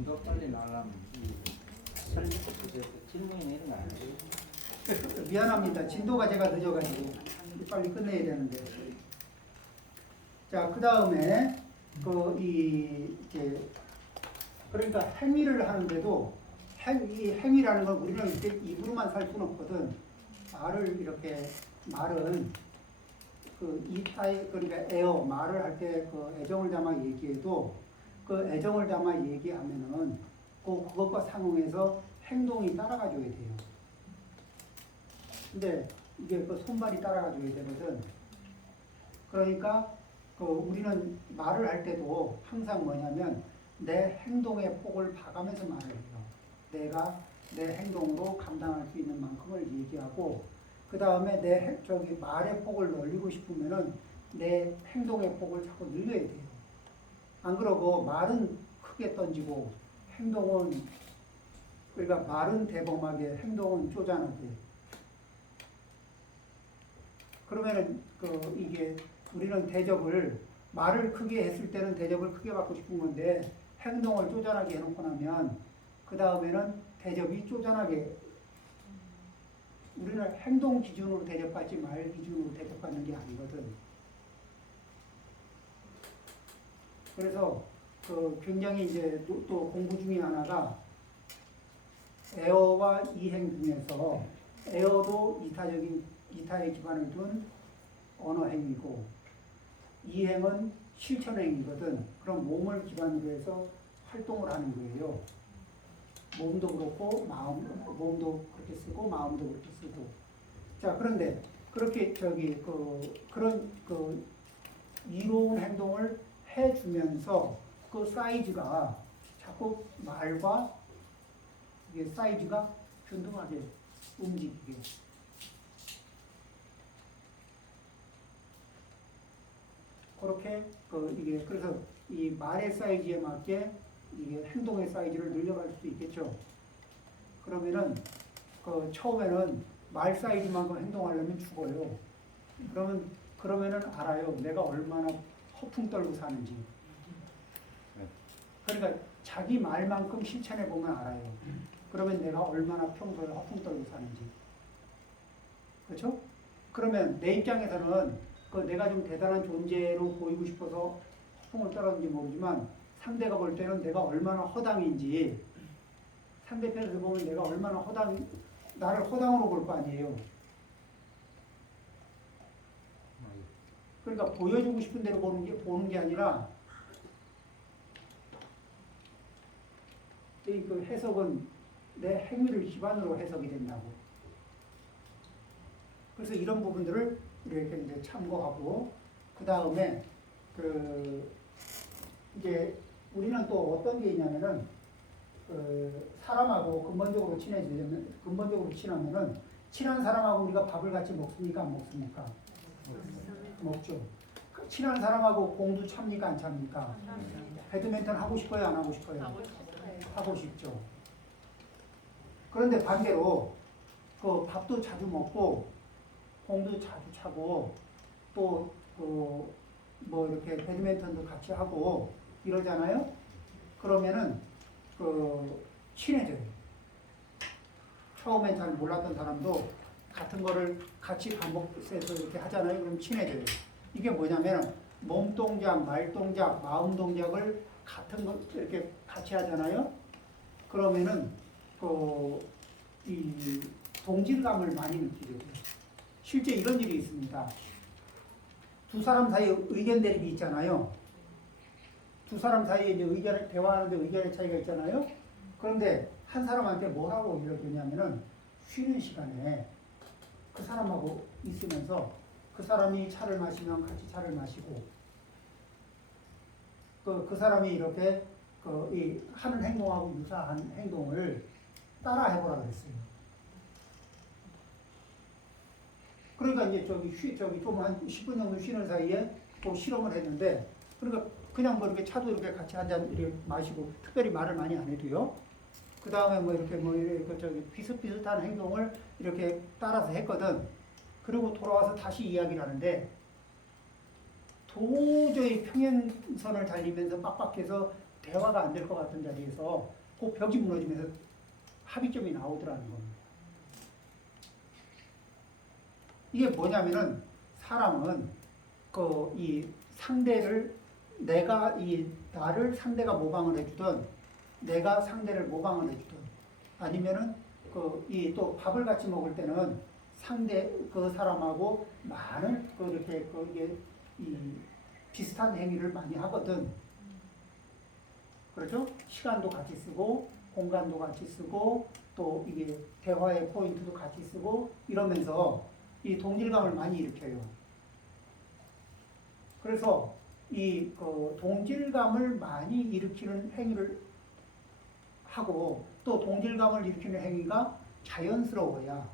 진도 빨리 나가면 설명 질문이 이런 거 아니에요? 미안합니다. 진도가 제가 늦어가지고 빨리 끝내야 되는데. 자, 그 다음에 이제 그러니까 행위를 하는데도 이 행위라는 건 우리는 이제 입으로만 살 수는 없거든. 말은 그러니까 말을 할 때 그 애정을 담아 얘기해도 그 애정을 담아 얘기하면은 그것과 상응해서 행동이 따라가줘야 돼요. 근데 이게 그 손발이 따라가줘야 되거든. 그러니까 우리는 말을 할 때도 항상 뭐냐면 내 행동의 폭을 봐가면서 말을 해요. 내가 내 행동으로 감당할 수 있는 만큼을 얘기하고 그 다음에 말의 폭을 늘리고 싶으면은 내 행동의 폭을 자꾸 늘려야 돼요. 안 그러고 말은 크게 던지고 행동은 그러니까 말은 대범하게 행동은 쪼잔하게 그러면은 이게 우리는 대접을 말을 크게 했을 때는 대접을 크게 받고 싶은 건데 행동을 쪼잔하게 해놓고 나면 그 다음에는 대접이 쪼잔하게 우리는 행동 기준으로 대접받지 말 기준으로 대접받는 게 아니거든. 그래서 굉장히 이제 또 공부 중에 하나가 에어와 이행 중에서 에어도 이타에 기반을 둔 언어 행위고 이행은 실천 행위거든. 그럼 몸을 기반으로 해서 활동을 하는 거예요. 몸도 그렇고 몸도 그렇게 쓰고 마음도 그렇게 쓰고. 자, 그런데 그렇게 그런 이로운 행동을 해주면서 그 사이즈가 자꾸 말과 이게 사이즈가 균등하게 움직이게. 그렇게 이게 그래서 이 말의 사이즈에 맞게 이게 행동의 사이즈를 늘려갈 수도 있겠죠. 그러면은 처음에는 말 사이즈만큼 행동하려면 죽어요. 그러면은 알아요. 내가 얼마나 허풍 떨고 사는지. 그러니까 자기 말만큼 실천해 보면 알아요. 그러면 내가 얼마나 평소에 허풍 떨고 사는지. 그렇죠? 그러면 내 입장에서는 내가 좀 대단한 존재로 보이고 싶어서 허풍을 떨었는지 모르지만 상대가 볼 때는 내가 얼마나 허당인지 상대편에서 보면 내가 얼마나 나를 허당으로 볼 거 아니에요. 그러니까 보여주고 싶은 대로 보는 게 아니라 그 해석은 내 행위를 기반으로 해석이 된다고. 그래서 이런 부분들을 이렇게 이제 참고하고 그 다음에 이제 우리는 또 어떤 게 있냐면은 사람하고 근본적으로 친하면은 친한 사람하고 우리가 밥을 같이 먹습니까 안 먹습니까? 먹죠. 친한 사람하고 공도 찹니까 안 찹니까? 배드민턴 하고 싶어요 안 하고 싶어요? 하고 싶죠. 그런데 반대로 밥도 자주 먹고 공도 자주 차고 또 뭐 이렇게 배드민턴도 같이 하고 이러잖아요. 그러면은 친해져요. 처음엔 잘 몰랐던 사람도 같은 거를 같이 반복해서 이렇게 하잖아요. 그럼 친해져요. 이게 뭐냐면 몸 동작, 말 동작, 마음 동작을 같은 거 이렇게 같이 하잖아요. 그러면은 이 동질감을 많이 느끼게 돼요. 실제 이런 일이 있습니다. 두 사람 사이에 의견 대립이 있잖아요. 두 사람 사이에 이제 대화하는데 의견의 차이가 있잖아요. 그런데 한 사람한테 뭐라고 이러냐면은 쉬는 시간에 그 사람하고 있으면서 그 사람이 차를 마시면 같이 차를 마시고 그 사람이 이렇게 이 하는 행동하고 유사한 행동을 따라 해보라 그랬어요. 그러니까 이제 좀 한 10분 정도 쉬는 사이에 또 실험을 했는데 그러니까 그냥 뭐 이렇게 차도 이렇게 같이 한 잔 이렇게 마시고 특별히 말을 많이 안 해도요. 그 다음에 이렇게 비슷비슷한 행동을 이렇게 따라서 했거든. 그리고 돌아와서 다시 이야기를 하는데 도저히 평행선을 달리면서 빡빡해서 대화가 안 될 것 같은 자리에서 그 벽이 무너지면서 합의점이 나오더라는 겁니다. 이게 뭐냐면은 사람은 그 이 상대를 내가 나를 상대가 모방을 해주든 내가 상대를 모방을 해주든 아니면은 그 이 또 밥을 같이 먹을 때는 상대 그 사람하고 많은 그 이렇게 그 이게 이 비슷한 행위를 많이 하거든. 그렇죠? 시간도 같이 쓰고 공간도 같이 쓰고 또 이게 대화의 포인트도 같이 쓰고 이러면서 이 동질감을 많이 일으켜요. 그래서 이 그 동질감을 많이 일으키는 행위를 하고 또 동질감을 일으키는 행위가 자연스러워야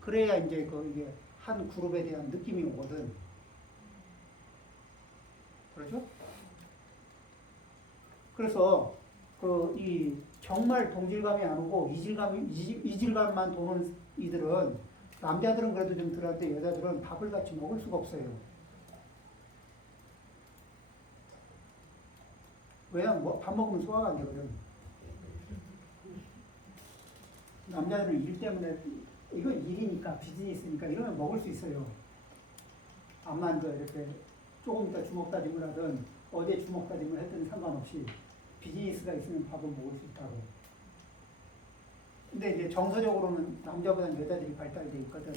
그래야 이제 그 이게 한 그룹에 대한 느낌이 오거든. 그렇죠? 그래서 그 이 정말 동질감이 안 오고 이질감만 도는 이들은 남자들은 그래도 좀 덜한데 여자들은 밥을 같이 먹을 수가 없어요. 왜냐? 밥 먹으면 소화가 안 되거든. 남자들은 일 때문에 이거 일이니까 비즈니스니까 이러면 먹을 수 있어요. 암만 이렇게 조금 이따 주먹 다짐을 하든 어제 주먹 다짐을 했든 상관없이 비즈니스가 있으면 밥을 먹을 수 있다고. 근데 이제 정서적으로는 남자보다는 여자들이 발달되어 있거든.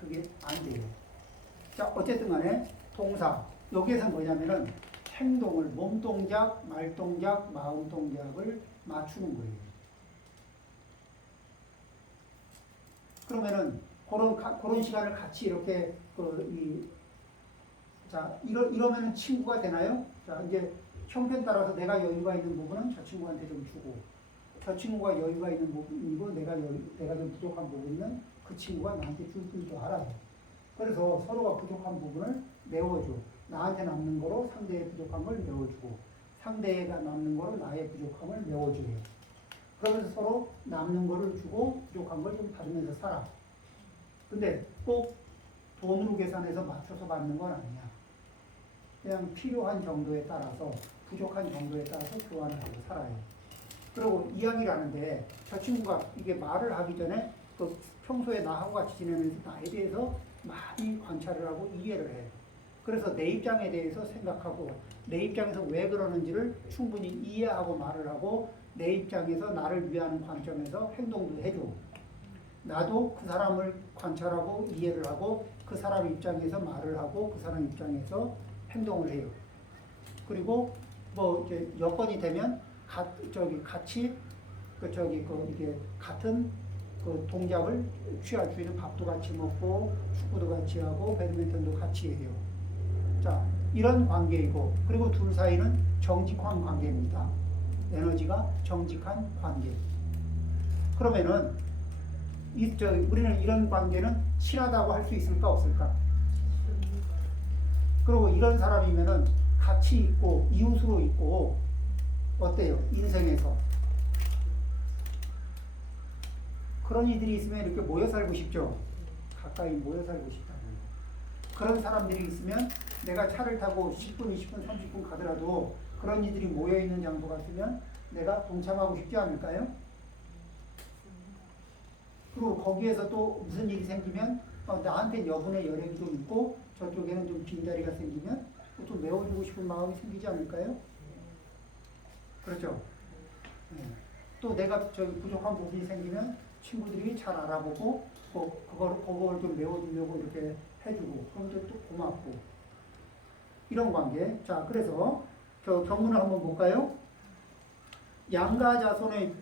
그게 안 돼요. 자, 어쨌든 간에 동사. 여기에서 뭐냐면은 행동을 몸동작, 말동작, 마음동작을 맞추는 거예요. 그러면은 그런 시간을 같이 이렇게 자, 이러면은 친구가 되나요? 자, 이제 형편 따라서 내가 여유가 있는 부분은 저 친구한테 좀 주고, 저 친구가 여유가 있는 부분이고 내가 좀 부족한 부분은 그 친구가 나한테 줄 줄도 알아요. 그래서 서로가 부족한 부분을 메워줘. 나한테 남는 거로 상대의 부족한 걸 메워주고, 상대가 남는 거로 나의 부족함을 메워줘요. 그러면서 서로 남는 거를 주고 부족한 걸 좀 받으면서 살아. 근데 꼭 돈으로 계산해서 맞춰서 받는 건 아니야. 그냥 필요한 정도에 따라서 부족한 정도에 따라서 교환을 하고 살아요. 그리고 이야기를 하는데 저 친구가 이게 말을 하기 전에 그 평소에 나하고 같이 지내면서 나에 대해서 많이 관찰을 하고 이해를 해요. 그래서 내 입장에 대해서 생각하고 내 입장에서 왜 그러는지를 충분히 이해하고 말을 하고 내 입장에서 나를 위하는 관점에서 행동도 해줘. 나도 그 사람을 관찰하고 이해를 하고 그 사람 입장에서 말을 하고 그 사람 입장에서 행동을 해요. 그리고 뭐 이제 여건이 되면 같이 이게 같은 그 동작을 취할 수 있는 밥도 같이 먹고 축구도 같이 하고 배드민턴도 같이 해요. 자, 이런 관계이고 그리고 둘 사이는 정직한 관계입니다. 에너지가 정직한 관계. 그러면은 우리는 이런 관계는 친하다고 할 수 있을까 없을까? 그리고 이런 사람이면은 같이 있고 이웃으로 있고 어때요? 인생에서 그런 이들이 있으면 이렇게 모여 살고 싶죠. 가까이 모여 살고 싶다고. 그런 사람들이 있으면 내가 차를 타고 10분, 20분, 30분 가더라도 그런 이들이 모여 있는 장소 같으면 내가 동참하고 싶지 않을까요? 그리고 거기에서 또 무슨 일이 생기면 나한테 여분의 여력이 좀 있고 저쪽에는 좀 빈자리가 생기면 좀 메워주고 싶은 마음이 생기지 않을까요? 그렇죠? 네. 또 내가 부족한 부분이 생기면 친구들이 잘 알아보고 그걸 좀 메워주려고 이렇게 해주고 그럼 또 고맙고 이런 관계. 자, 그래서 경문을 한번 볼까요?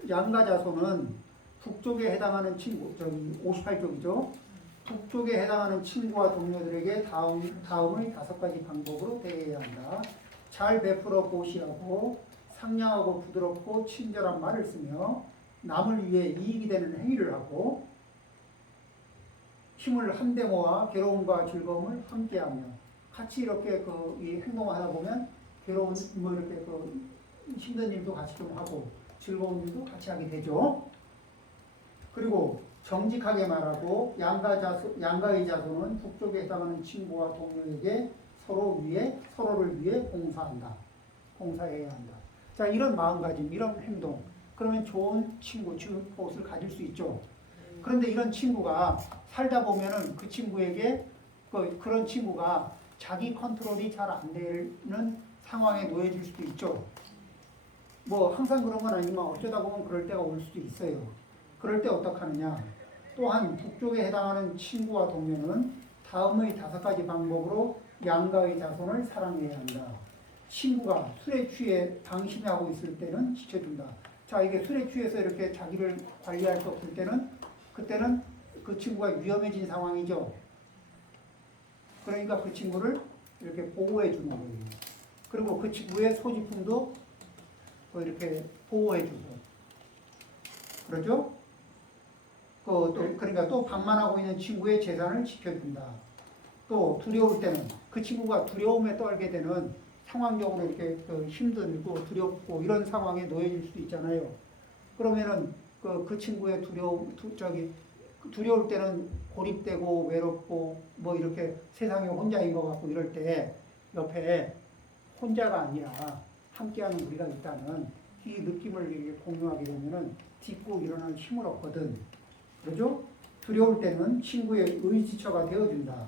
양가자손은 북쪽에 해당하는 친구, 58쪽이죠. 북쪽에 해당하는 친구와 동료들에게 다음의 5가지 방법으로 대해야 한다. 잘 베풀어 보시하고 상냥하고 부드럽고 친절한 말을 쓰며 남을 위해 이익이 되는 행위를 하고 힘을 한데 모아 괴로움과 즐거움을 함께하며 같이 이렇게 이 행동을 하다 보면 괴로운 이렇게 힘든 일도 같이 좀 하고 즐거운 일도 같이 하게 되죠. 그리고 정직하게 말하고 양가의 자손은 북쪽에 해당하는 친구와 동료에게 서로를 위해 봉사한다. 봉사해야 한다. 자, 이런 마음가짐, 이런 행동. 그러면 좋은 친구, 주봇을 가질 수 있죠. 그런데 이런 친구가 살다 보면은 그 친구에게 그런 친구가 자기 컨트롤이 잘 안 되는 상황에 놓여질 수도 있죠. 뭐 항상 그런 건 아니지만 어쩌다 보면 그럴 때가 올 수도 있어요. 그럴 때 어떡하느냐. 또한 북쪽에 해당하는 친구와 동료는 다음의 5가지 방법으로 양가의 자손을 사랑해야 한다. 친구가 술에 취해 방심하고 있을 때는 지켜준다. 자, 이게 술에 취해서 이렇게 자기를 관리할 수 없을 때는 그때는 그 친구가 위험해진 상황이죠. 그러니까 그 친구를 이렇게 보호해 주는 거예요. 그리고 그 친구의 소지품도 이렇게 보호해 주고. 그러죠? 그러니까 또 방만하고 있는 친구의 재산을 지켜준다. 또 두려울 때는 그 친구가 두려움에 떨게 되는 상황적으로 이렇게 힘들고 두렵고 이런 상황에 놓여질 수도 있잖아요. 그러면은 그 친구의 두려울 때는 고립되고 외롭고 뭐 이렇게 세상에 혼자인 것 같고 이럴 때 옆에 혼자가 아니라 함께하는 우리가 있다는 이 느낌을 이렇게 공유하게 되면은 딛고 일어날 힘을 얻거든. 그렇죠? 두려울 때는 친구의 의지처가 되어준다.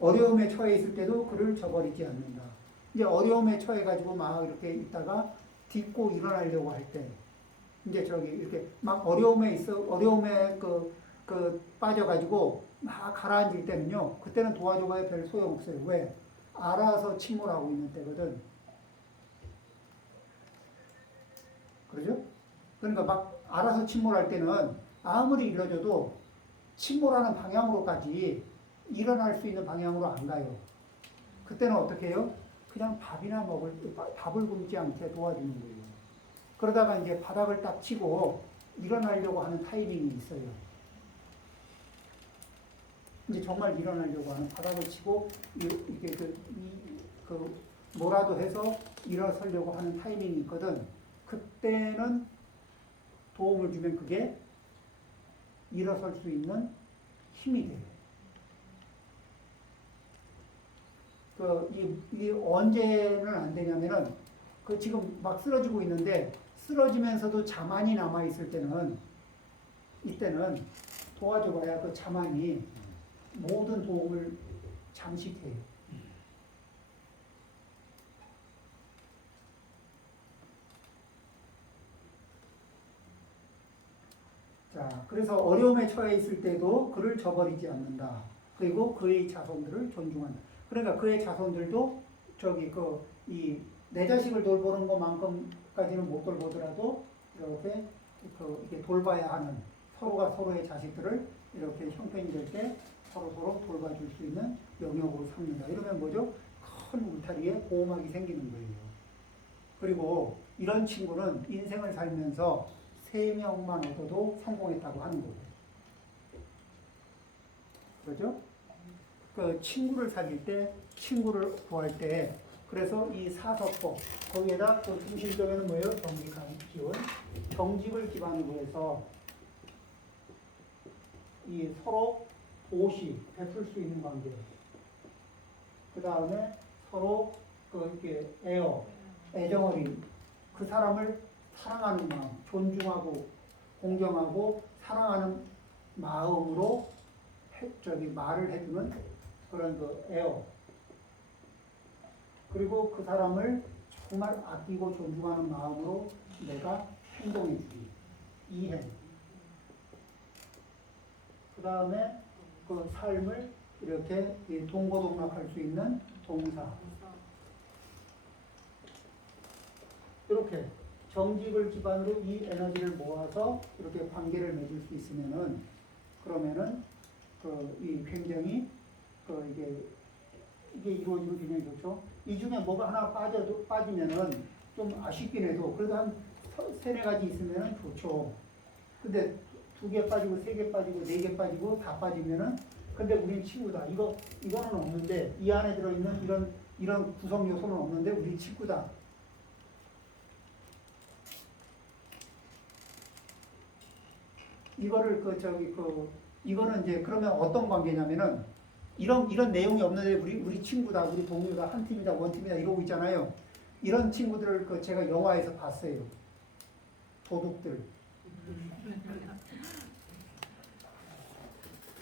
어려움에 처해 있을 때도 그를 저버리지 않는다. 이제 어려움에 처해가지고 막 이렇게 있다가 딛고 일어나려고 할 때, 이제 이렇게 막 어려움에 빠져가지고 막 가라앉을 때는요, 그때는 도와줘봐야 별 소용없어요. 왜? 알아서 침몰하고 있는 때거든. 그러죠? 그러니까 막 알아서 침몰할 때는 아무리 일러줘도 침몰하는 방향으로까지 일어날 수 있는 방향으로 안 가요. 그때는 어떻게 해요? 그냥 밥을 굶지 않게 도와주는 거예요. 그러다가 이제 바닥을 딱 치고 일어나려고 하는 타이밍이 있어요. 이제 정말 일어나려고 하는 바닥을 치고 이렇게 뭐라도 해서 일어서려고 하는 타이밍이 있거든. 그때는 도움을 주면 그게 일어설 수 있는 힘이 돼요. 이 언제는 안 되냐면은 지금 막 쓰러지고 있는데 쓰러지면서도 자만이 남아 있을 때는 이때는 도와줘봐야 그 자만이 모든 도움을 잠식해요. 자, 그래서 어려움에 처해 있을 때도 그를 저버리지 않는다. 그리고 그의 자손들을 존중한다. 그러니까 그의 자손들도 내 자식을 돌보는 것만큼까지는 못 돌보더라도 이렇게 돌봐야 하는 서로가 서로의 자식들을 이렇게 형편이 될 때 서로 돌봐줄 수 있는 영역으로 삼는다. 이러면 뭐죠? 큰 울타리에 보호막이 생기는 거예요. 그리고 이런 친구는 인생을 살면서 3명만 얻어도 성공했다고 하는 거예요. 그렇죠? 그 친구를 사귈 때, 친구를 구할 때, 그래서 이 사서법, 거기에다 또 중심적에는 뭐예요? 정직한 기원. 정직을 기반으로 해서 이 서로 보시, 베풀 수 있는 관계. 그 다음에 서로 이렇게 애정어린 그 사람을 사랑하는 마음, 존중하고 공경하고 사랑하는 마음으로 말을 해주는 그런 그리고 그 사람을 정말 아끼고 존중하는 마음으로 내가 행동해주기. 이행. 그 다음에 그 삶을 이렇게 동고동락할 수 있는 동사. 이렇게 정직을 기반으로 이 에너지를 모아서 이렇게 관계를 맺을 수 있으면은 그러면은 이 굉장히 이게 이루어지고 굉장히 좋죠. 이 중에 뭐가 하나 빠지면은 좀 아쉽긴 해도 그래도 한 3-4가지 있으면은 좋죠. 근데 2개 빠지고 3개 빠지고 4개 빠지고 다 빠지면은 근데 우린 친구다. 이거는 없는데 이 안에 들어있는 이런 구성 요소는 없는데 우리 친구다. 이거를 이거는 이제 그러면 어떤 관계냐면은 이런 내용이 없는데 우리 친구다, 우리 동료다, 한 팀이다, 원팀이다 이러고 있잖아요. 이런 친구들을 그 제가 영화에서 봤어요. 도둑들.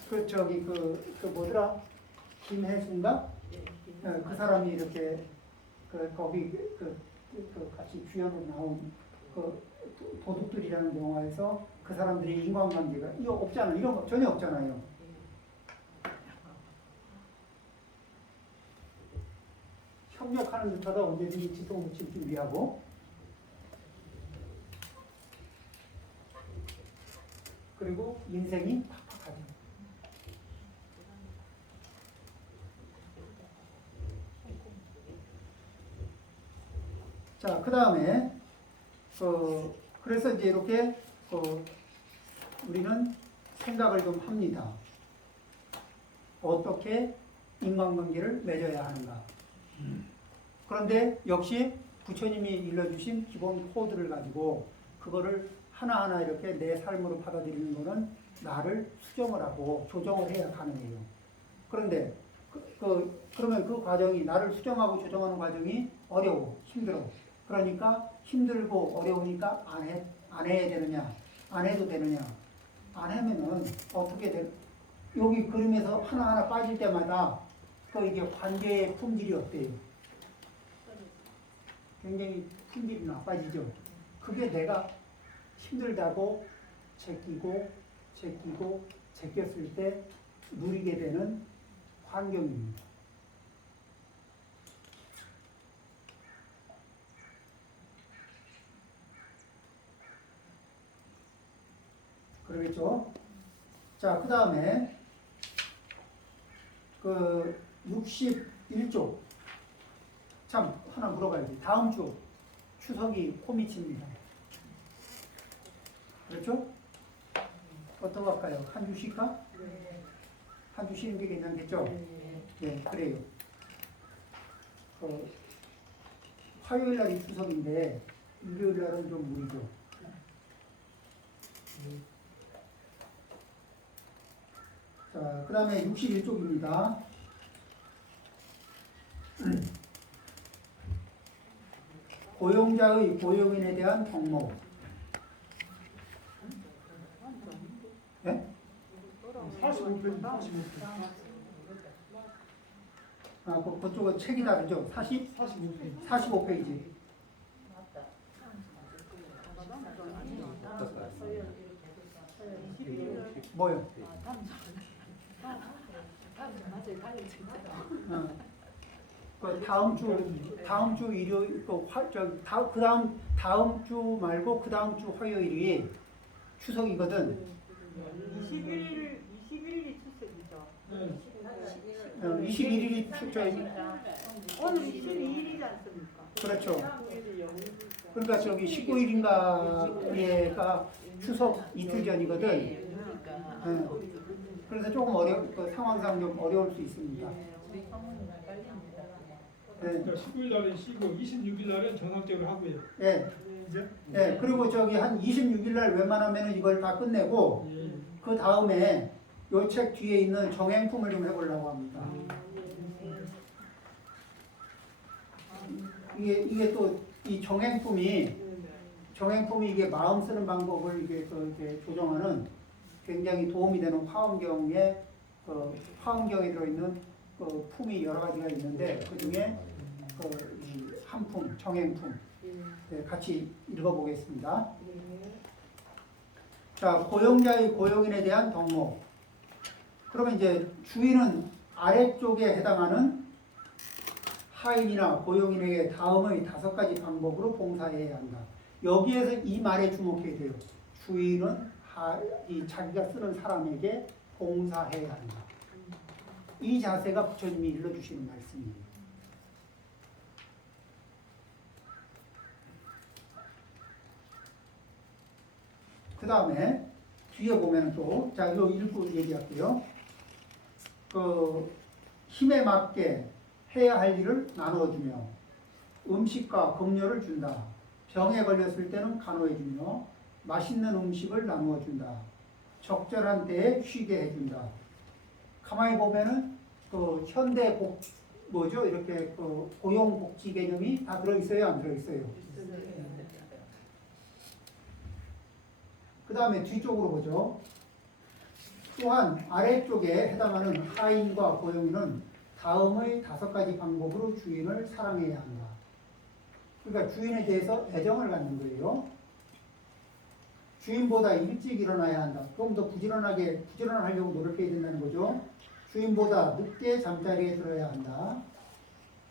그 저기 그 뭐더라? 김혜순가? 그 사람이 이렇게 그 거기 그 같이 주연으로 나온 그 도둑들이라는 영화에서 그 사람들의 인간관계가 이거 없잖아요. 이런 거 전혀 없잖아요. 협력하는 듯하다 언제든지 지통 붙일 준비하고 그리고 인생이 팍팍하죠. 자, 그 다음에 그래서 이제 이렇게 우리는 생각을 좀 합니다. 어떻게 인간관계를 맺어야 하는가. 그런데 역시 부처님이 일러주신 기본 코드를 가지고 그거를 하나하나 이렇게 내 삶으로 받아들이는 거는 나를 수정을 하고 조정을 해야 가능해요. 그런데 그러면 그 과정이 나를 수정하고 조정하는 과정이 어려워, 힘들어. 그러니까 힘들고 어려우니까 안 해야 되느냐, 안 해도 되느냐, 안 하면은 어떻게 돼? 여기 그림에서 하나하나 빠질 때마다 이게 관계의 품질이 어때요? 굉장히 품질이 나빠지죠. 그게 내가 힘들다고 제꼈을 때 누리게 되는 환경입니다. 그러겠죠? 자, 그 다음에 61쪽 참 하나 물어봐야지. 다음 주 추석이 코미치입니다. 그렇죠? 어떤 거 할까요? 한 주 쉴까? 네. 한 주 쉬는 게 괜찮겠죠? 네, 그래요. 화요일 날이 추석인데 일요일 날은 좀 무리죠. 자, 그 다음에 61쪽입니다. 고용자의 고용인에 대한 덕목. 네? 45페이지. 그쪽은 책이 다르죠? 45페이지. 45페이지. 뭐요? 다음 주 일요일, 다음 주 말고 그 다음 주 화요일이 추석이거든. 21일이 추석이죠. 21일이 오늘 22일이지 않습니까? 그렇죠. 그러니까 저기 19일인가가 추석 이틀 전이거든. 그래서 조금 상황상 좀 어려울 수 있습니다. 그러니까 19일 날은 쉬고 26일 날은 정상적으로 하고요. 예. 이제? 예. 그리고 저기 한 26일 날 웬만하면 이걸 다 끝내고 그 다음에 요 책 뒤에 있는 정행품을 좀 해보려고 합니다. 이게 또 이 정행품이 이게 마음 쓰는 방법을 이게 조정하는 굉장히 도움이 되는 화엄경에 들어있는 품이 여러 가지가 있는데 그 중에 한 품, 정행품 같이 읽어보겠습니다. 자, 고용자의 고용인에 대한 덕목. 그러면 이제 주인은 아래쪽에 해당하는 하인이나 고용인에게 다음의 5가지 방법으로 봉사해야 한다. 여기에서 이 말에 주목해야 돼요. 주인은 자기가 쓰는 사람에게 봉사해야 한다. 이 자세가 부처님이 일러주시는 말씀이에요. 그 다음에 뒤에 보면 또, 자, 이거 읽고 얘기할게요. 힘에 맞게 해야 할 일을 나누어주며 음식과 급료를 준다. 병에 걸렸을 때는 간호해주며 맛있는 음식을 나누어준다. 적절한 때에 쉬게 해준다. 가만히 보면은 현대 뭐죠? 이렇게 그 고용복지 개념이 다 들어있어요, 안 들어있어요? 그 다음에 뒤쪽으로 보죠. 또한 아래쪽에 해당하는 하인과 고용인은 다음의 5가지 방법으로 주인을 사랑해야 한다. 그러니까 주인에 대해서 애정을 갖는 거예요. 주인보다 일찍 일어나야 한다. 좀 더 부지런하려고 노력해야 된다는 거죠. 주인보다 늦게 잠자리에 들어야 한다.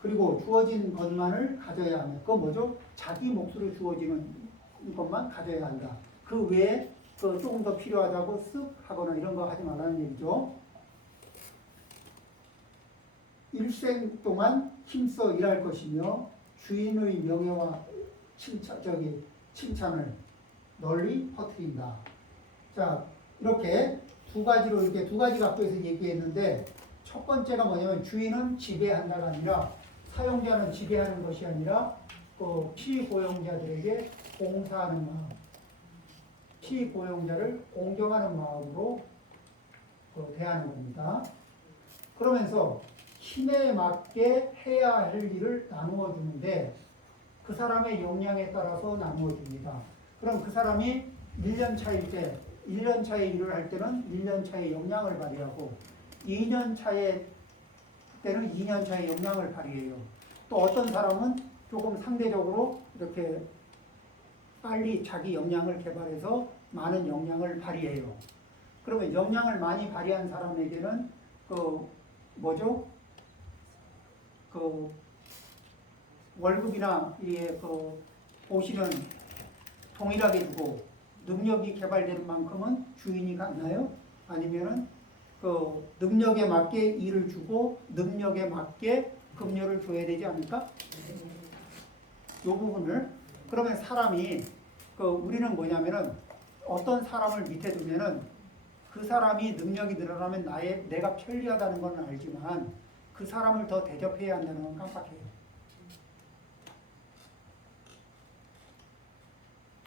그리고 주어진 것만을 가져야 한다. 그건 뭐죠? 자기 몫으로 주어지는 것만 가져야 한다. 그 외에 그 조금 더 필요하다고 쓱 하거나 이런 거 하지 말라는 얘기죠. 일생 동안 힘써 일할 것이며 주인의 명예와 칭찬을 널리 퍼뜨린다. 자, 이렇게 두 가지 각도에서 얘기했는데 첫 번째가 뭐냐면 주인은 지배한다가 아니라 사용자는 지배하는 것이 아니라 그 피고용자들에게 봉사하는 마음, 피고용자를 공경하는 마음으로 대하는 겁니다. 그러면서 힘에 맞게 해야 할 일을 나누어 주는데 그 사람의 역량에 따라서 나누어 줍니다. 그럼 그 사람이 1년 차일 때 1년 차에 일을 할 때는 1년 차의 역량을 발휘하고 2년 차에 때는 2년 차의 역량을 발휘해요. 또 어떤 사람은 조금 상대적으로 이렇게 빨리 자기 역량을 개발해서 많은 역량을 발휘해요. 그러면 역량을 많이 발휘한 사람에게는 월급이나 보시는 동일하게 주고 능력이 개발되는 만큼은 주인이 갖나요? 아니면은 능력에 맞게 일을 주고 능력에 맞게 급료를 줘야 되지 않을까? 이 부분을 그러면 사람이 우리는 뭐냐면은 어떤 사람을 밑에 두면은 그 사람이 능력이 늘어나면 내가 편리하다는 건 알지만 그 사람을 더 대접해야 한다는 건 깜빡해요.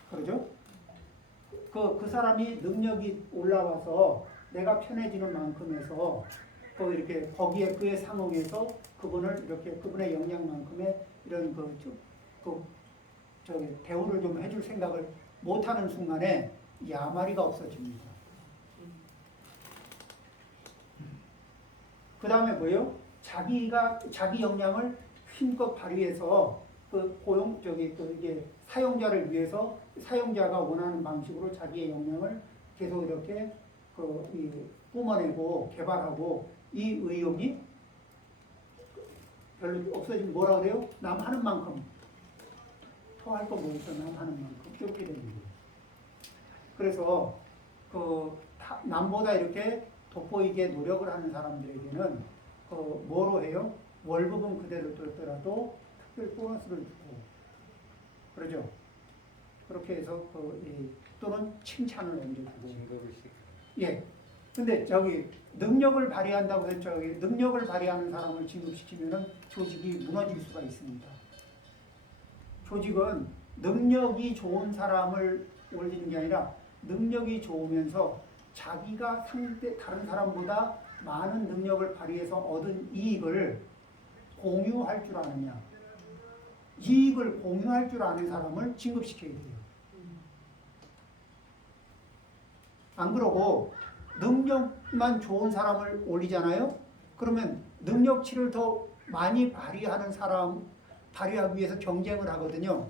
그러죠? 그 사람이 능력이 올라와서 내가 편해지는 만큼에서 이렇게 거기에 그의 상응해서 그분을 이렇게 그분의 역량만큼의 이런 대우를 좀 해줄 생각을 못하는 순간에 야마리가 없어집니다. 그 다음에 뭐예요? 자기 역량을 힘껏 발휘해서 이게 사용자를 위해서 사용자가 원하는 방식으로 자기의 역량을 계속 이렇게 뿜어내고 개발하고 이 의욕이 별로 없어지면 뭐라 그래요? 남 하는 만큼 토할 거 뭐 있어? 남 하는 만큼 이렇게 되는 거예요. 그래서 남보다 이렇게 돋보이게 노력을 하는 사람들에게는 뭐로 해요? 월급은 그대로 뒀더라도 특별 보너스를 주고 그러죠. 그렇게 해서 또는 칭찬을 얹어주고. 예. 근데 능력을 발휘한다고 해서 능력을 발휘하는 사람을 진급시키면은 조직이 무너질 수가 있습니다. 조직은 능력이 좋은 사람을 올리는 게 아니라 능력이 좋으면서 자기가 다른 사람보다 많은 능력을 발휘해서 얻은 이익을 공유할 줄 아느냐. 이익을 공유할 줄 아는 사람을 진급시켜야 돼요. 안 그러고 능력만 좋은 사람을 올리잖아요. 그러면 능력치를 더 많이 발휘하기 위해서 경쟁을 하거든요.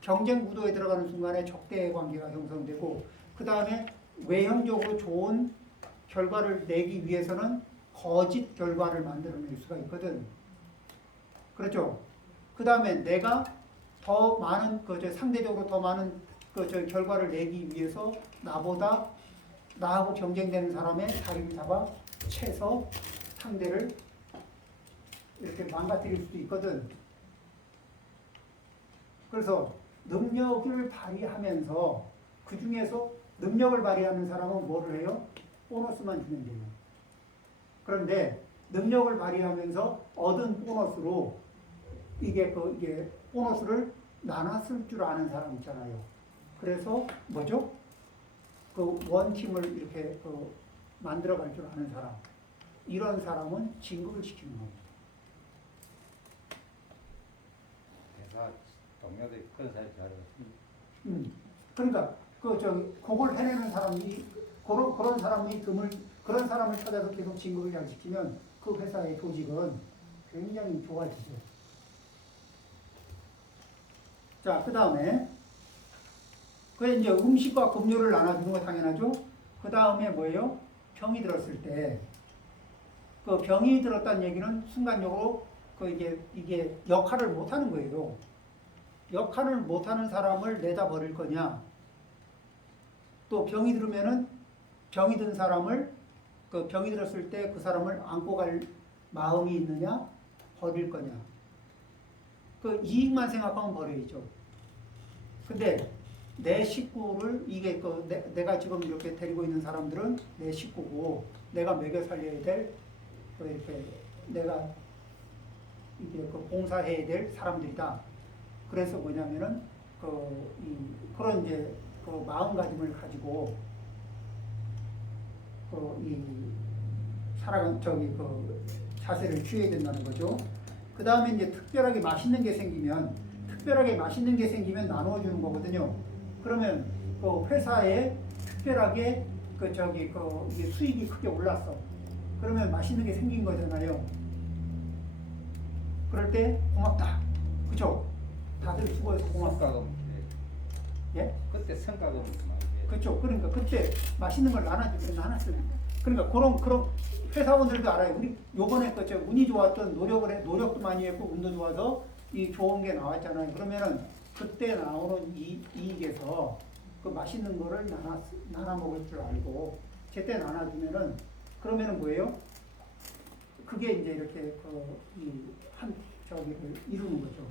경쟁 구도에 들어가는 순간에 적대의 관계가 형성되고 그 다음에 외형적으로 좋은 결과를 내기 위해서는 거짓 결과를 만들어낼 수가 있거든. 그렇죠? 그 다음에 내가 더 많은 상대적으로 더 많은 결과를 내기 위해서 나하고 경쟁되는 사람의 다리를 잡아 채서 상대를 이렇게 망가뜨릴 수도 있거든. 그래서 능력을 발휘하면서 그 중에서 능력을 발휘하는 사람은 뭐를 해요? 보너스만 주면 돼요. 그런데 능력을 발휘하면서 얻은 보너스로 이게 보너스를 나눴을 줄 아는 사람 있잖아요. 그래서 뭐죠? 원팀을 이렇게 만들어갈 줄 아는 사람. 이런 사람은 진급을 시키는 겁니다. 동료들이 그런 사람이 잘하고. 그러니까 그걸 해내는 사람이 그런 사람이 그런 사람을 찾아서 계속 진급을 잘 시키면 그 회사의 조직은 굉장히 좋아지죠. 자, 그 다음에 그 이제 음식과 급료를 나눠주는 거 당연하죠. 그 다음에 뭐예요? 병이 들었을 때 그 병이 들었다는 얘기는 순간적으로 이게 역할을 못하는 거예요. 역할을 못하는 사람을 내다 버릴 거냐? 또 병이 들으면은 병이 든 사람을 그 병이 들었을 때 그 사람을 안고 갈 마음이 있느냐? 버릴 거냐? 그 이익만 생각하면 버려야죠. 근데 내 식구를 이게 내가 지금 이렇게 데리고 있는 사람들은 내 식구고 내가 먹여 살려야 될 이렇게 내가 이게 봉사해야 될 사람들이다. 그래서 뭐냐면은 그런 이제 그 마음가짐을 가지고 살아간 자세를 취해야 된다는 거죠. 그 다음에 이제 특별하게 맛있는 게 생기면 나누어주는 거거든요. 그러면 그 회사에 특별하게 이게 수익이 크게 올랐어. 그러면 맛있는 게 생긴 거잖아요. 그럴 때 고맙다. 그죠? 다들 수고해서 고맙다. 성과금. 예? 그때 성과금. 그렇죠. 그러니까 그때 맛있는 걸 나눴어요. 그러니까 그런 회사원들도 알아요. 우리 요번에 운이 좋았던 노력도 많이 했고 운도 좋아서 이 좋은 게 나왔잖아요. 그러면은 그때 나오는 이익에서 그 맛있는 거를 나눠 먹을 줄 알고 제때 나눠주면은 그러면은 뭐예요? 그게 이제 이렇게 저기를 이루는 거죠.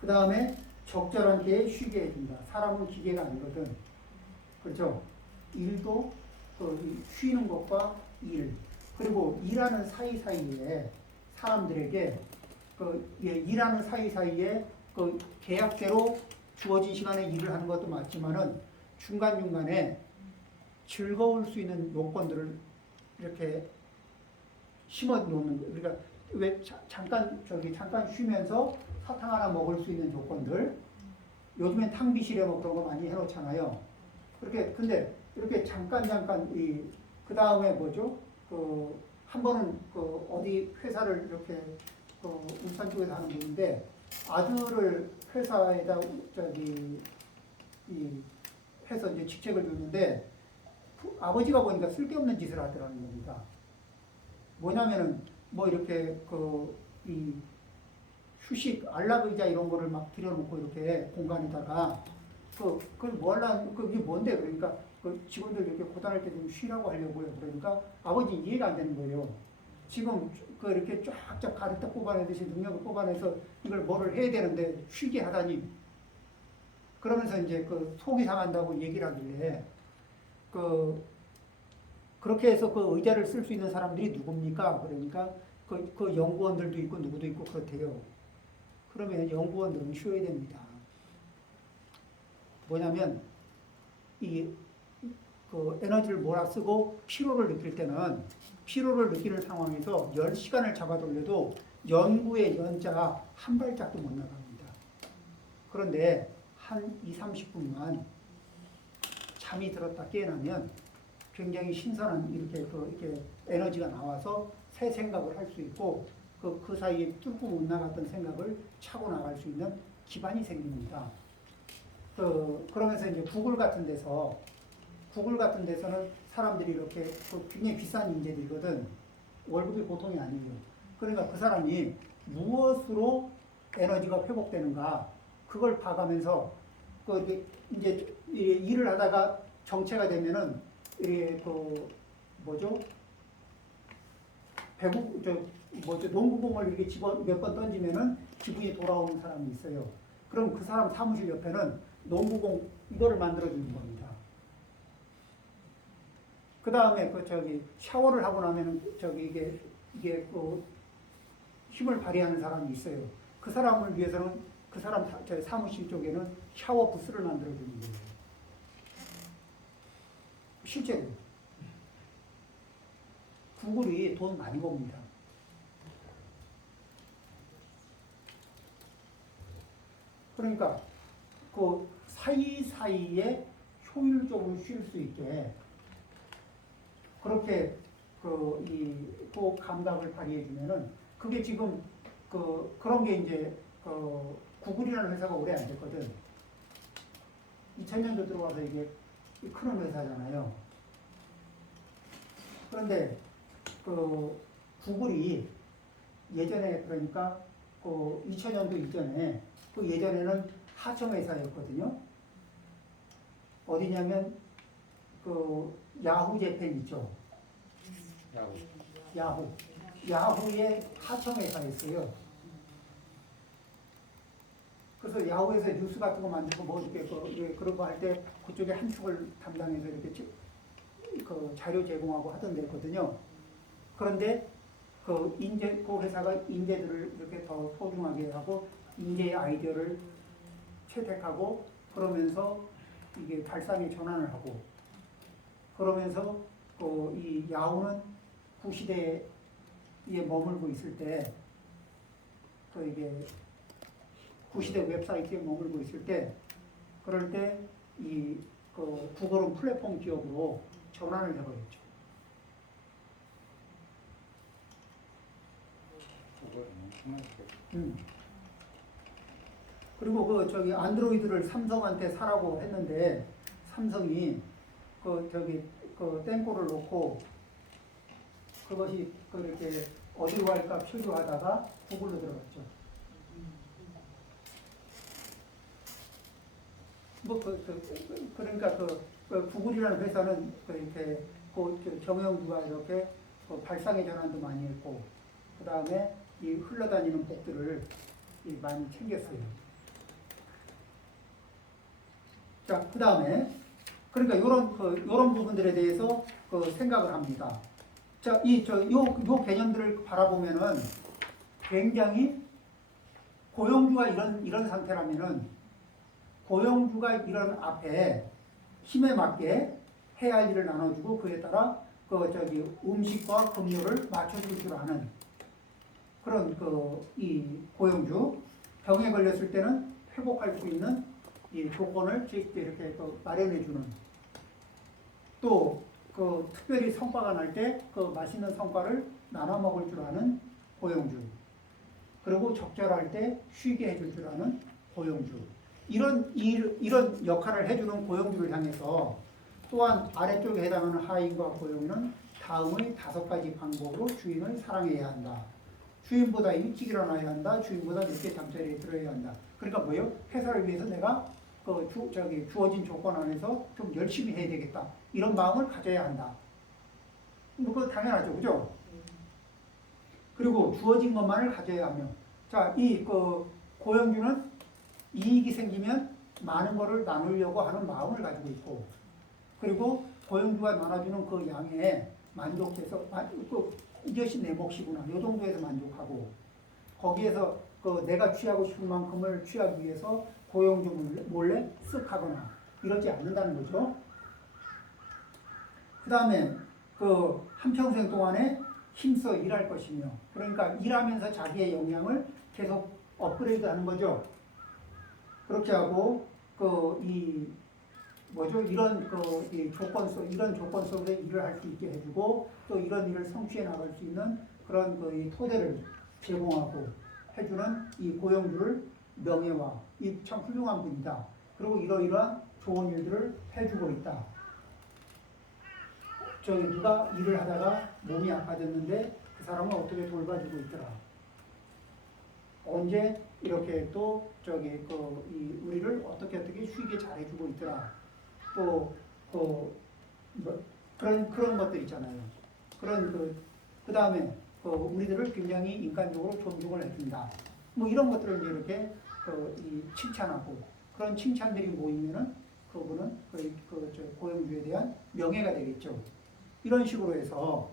그 다음에 적절한 때에 쉬게 해준다. 사람은 기계가 아니거든. 그렇죠? 일도 쉬는 것과 그리고 일하는 사이사이에 사람들에게 일하는 사이사이에 계약대로 주어진 시간에 일을 하는 것도 맞지만은 중간중간에 즐거울 수 있는 요건들을 이렇게 심어 놓는 거예요. 그러니까 왜 잠깐 쉬면서 사탕 하나 먹을 수 있는 요건들. 요즘엔 탕비실에 뭐 그런 거 많이 해놓잖아요. 근데 이렇게 잠깐 그 다음에 뭐죠? 한 번은 어디 회사를 이렇게 울산 쪽에서 하는 분인데 아들을 회사에다 해서 이제 직책을 줬는데 아버지가 보니까 쓸데없는 짓을 하더라는 겁니다. 뭐냐면은 이렇게 이 휴식 안락의자 이런 거를 막 들여놓고 이렇게 공간에다가 그걸 뭐 하려는 그게 뭔데? 그러니까 직원들 이렇게 고단할 때 좀 쉬라고 하려고요. 그러니까 아버지 이해가 안 되는 거예요. 지금 이렇게 쫙쫙 가르쳐 뽑아내듯이 능력을 뽑아내서 이걸 뭐를 해야 되는데 쉬게 하다니. 그러면서 이제 속이 상한다고 얘기를 하길래 그렇게 해서 의자를 쓸 수 있는 사람들이 누굽니까? 그러니까 연구원들도 있고 누구도 있고 그렇대요. 그러면 연구원들은 쉬어야 됩니다. 뭐냐면 에너지를 몰아쓰고 피로를 느낄 때는 피로를 느끼는 상황에서 10시간을 잡아 돌려도 연구의 연자가 한 발짝도 못 나갑니다. 그런데 한 20-30분만 잠이 들었다 깨어나면 굉장히 신선한 이렇게 에너지가 나와서 새 생각을 할 수 있고 그 사이에 뚫고 못 나갔던 생각을 차고 나갈 수 있는 기반이 생깁니다. 그러면서 이제 구글 같은 데서는 사람들이 이렇게 굉장히 비싼 인재들이거든. 월급이 보통이 아니에요. 그러니까 그 사람이 무엇으로 에너지가 회복되는가 그걸 봐가면서 이제 일을 하다가 정체가 되면은 농구공을 이렇게 몇 번 던지면은 기분이 돌아오는 사람이 있어요. 그럼 그 사람 사무실 옆에는 농구공 이거를 만들어주는 겁니다. 그 다음에 샤워를 하고 나면은 이게 힘을 발휘하는 사람이 있어요. 그 사람을 위해서는 그 사람 사무실 쪽에는 샤워 부스를 만들어주는 거예요. 실제로 구글이 돈 많이 법니다. 그러니까 그 사이사이에 효율적으로 쉴 수 있게 그렇게 그 감각을 발휘해 주면은 그게 지금 그런 게 이제 구글이라는 회사가 오래 안 됐거든. 2000년도 들어와서 이게 큰 회사잖아요. 그런데 그 구글이 예전에 그러니까 그 2000년도 이전에 그 예전에는 하청 회사였거든요. 어디냐면 그 야후 재팬 있죠. 야후의 하청 회사였어요. 그래서 야후에서 뉴스 같은 거 만들고 뭐 이렇게 그런 거 할 때 그쪽에 한 축을 담당해서 이렇게 그 자료 제공하고 하던 데거든요. 그런데 그 회사가 인재들을 이렇게 더 소중하게 하고 인재의 아이디어를 채택하고 그러면서 이게 발상의 전환을 하고 그러면서 이 야후는 구시대에 머물고 있을 때 이게 구시대 웹사이트에 머물고 있을 때 그럴 때 이 구글은 플랫폼 기업으로 전환을 해버렸죠. 그리고 안드로이드를 삼성한테 사라고 했는데 삼성이 땡꼬를 놓고 그것이 이렇게 어디로 갈까 표류하다가 구글로 들어갔죠. 그러니까 구글이라는 회사는 이렇게 경영주가 이렇게 발상의 전환도 많이 했고 그 다음에 이 흘러다니는 복들을 많이 챙겼어요. 자, 그 다음에 그러니까 이런 부분들에 대해서 생각을 합니다. 자, 요 개념들을 바라보면은 굉장히 고용주가 이런 상태라면은 고용주가 이런 앞에 힘에 맞게 해야 할 일을 나눠주고 그에 따라 음식과 급료를 맞춰줄 줄 아는 그런 이 고용주 병에 걸렸을 때는 회복할 수 있는 이 조건을 이렇게 마련해주는 또 특별히 성과가 날 때 맛있는 성과를 나눠 먹을 줄 아는 고용주 그리고 적절할 때 쉬게 해줄 줄 아는 고용주 이런 역할을 해주는 고용주를 향해서 또한 아래쪽에 해당하는 하인과 고용인은 다음의 5가지 방법으로 주인을 사랑해야 한다. 주인보다 일찍 일어나야 한다. 주인보다 늦게 잠자리에 들어야 한다. 그러니까 뭐예요? 회사를 위해서 내가 주어진 조건 안에서 좀 열심히 해야 되겠다. 이런 마음을 가져야 한다. 그거 당연하죠. 그죠? 그리고 주어진 것만을 가져야 하며 자, 고용주는 이익이 생기면 많은 것을 나누려고 하는 마음을 가지고 있고 그리고 고용주가 나눠주는 그 양에 만족해서 이것이 내 몫이구나 이 정도에서 만족하고 거기에서 내가 취하고 싶은 만큼을 취하기 위해서 고용주 몰래 쓱 하거나 이러지 않는다는 거죠. 그 다음에 한평생 동안에 힘써 일할 것이며 그러니까 일하면서 자기의 역량을 계속 업그레이드 하는 거죠. 그렇게 하고 이런 조건 속에 일을 할 수 있게 해주고 또 이런 일을 성취해 나갈 수 있는 그런 이 토대를 제공하고 해주는 이 고용주를 명예와 이 참 훌륭한 분이다. 그리고 이러이러한 좋은 일들을 해주고 있다. 누가 일을 하다가 몸이 아파졌는데 그 사람은 어떻게 돌봐주고 있더라. 언제 이렇게 또 우리를 어떻게 쉬게 잘해주고 있더라. 또 그런 것들 있잖아요. 그 다음에 우리들을 굉장히 인간적으로 존중을 해준다. 뭐 이런 것들을 이렇게 칭찬하고 그런 칭찬들이 모이면은 그분은 고용주에 대한 명예가 되겠죠. 이런 식으로 해서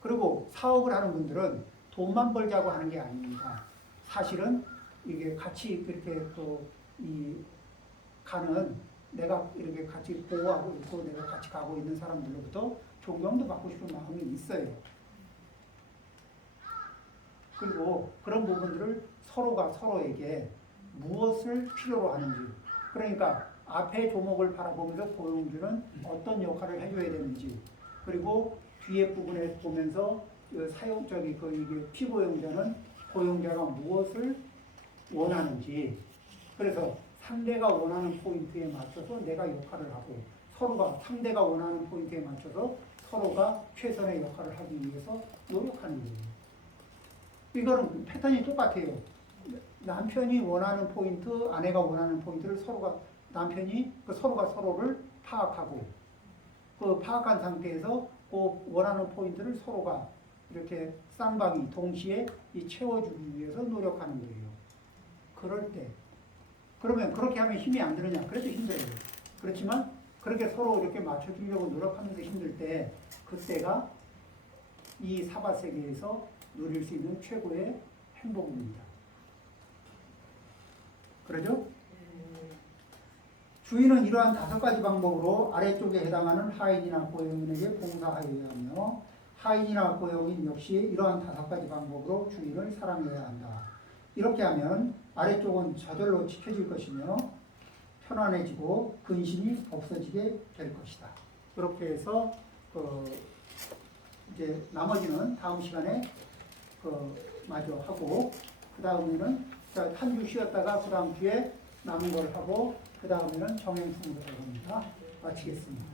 그리고 사업을 하는 분들은 돈만 벌자고 하는 게 아닙니다. 사실은 이게 같이 그렇게 가는 내가 이렇게 같이 보호하고 있고 내가 같이 가고 있는 사람들로부터 존경도 받고 싶은 마음이 있어요. 그리고 그런 부분들을 서로가 서로에게 무엇을 필요로 하는지. 그러니까 앞에 조목을 바라보면서 고용주는 어떤 역할을 해줘야 되는지, 그리고 뒤에 부분에 보면서 그 이게 피고용자는 고용자가 무엇을 원하는지, 그래서 상대가 원하는 포인트에 맞춰서 내가 역할을 하고, 서로가 상대가 원하는 포인트에 맞춰서 서로가 최선의 역할을 하기 위해서 노력하는 거예요. 이거는 패턴이 똑같아요. 남편이 원하는 포인트, 아내가 원하는 포인트를 서로가 서로를 파악하고, 그 파악한 상태에서 그 원하는 포인트를 서로가 이렇게 쌍방이 동시에 채워주기 위해서 노력하는 거예요. 그럴 때, 그러면 그렇게 하면 힘이 안 들으냐? 그래도 힘들어요. 그렇지만 그렇게 서로 이렇게 맞춰주려고 노력하면서 힘들 때, 그때가 이 사바세계에서 누릴 수 있는 최고의 행복입니다. 그러죠? 주인은 이러한 5가지 방법으로 아래쪽에 해당하는 하인이나 고용인에게 봉사하여야 하며, 하인이나 고용인 역시 이러한 5가지 방법으로 주인을 사랑해야 한다. 이렇게 하면 아래쪽은 저절로 지켜질 것이며 편안해지고 근심이 없어지게 될 것이다. 이렇게 해서 이제 나머지는 다음 시간에 마저 하고, 그 다음에는 한 주 쉬었다가 그 다음 주에 남은 걸 하고, 그 다음에는 정행승으로 들어갑니다. 마치겠습니다.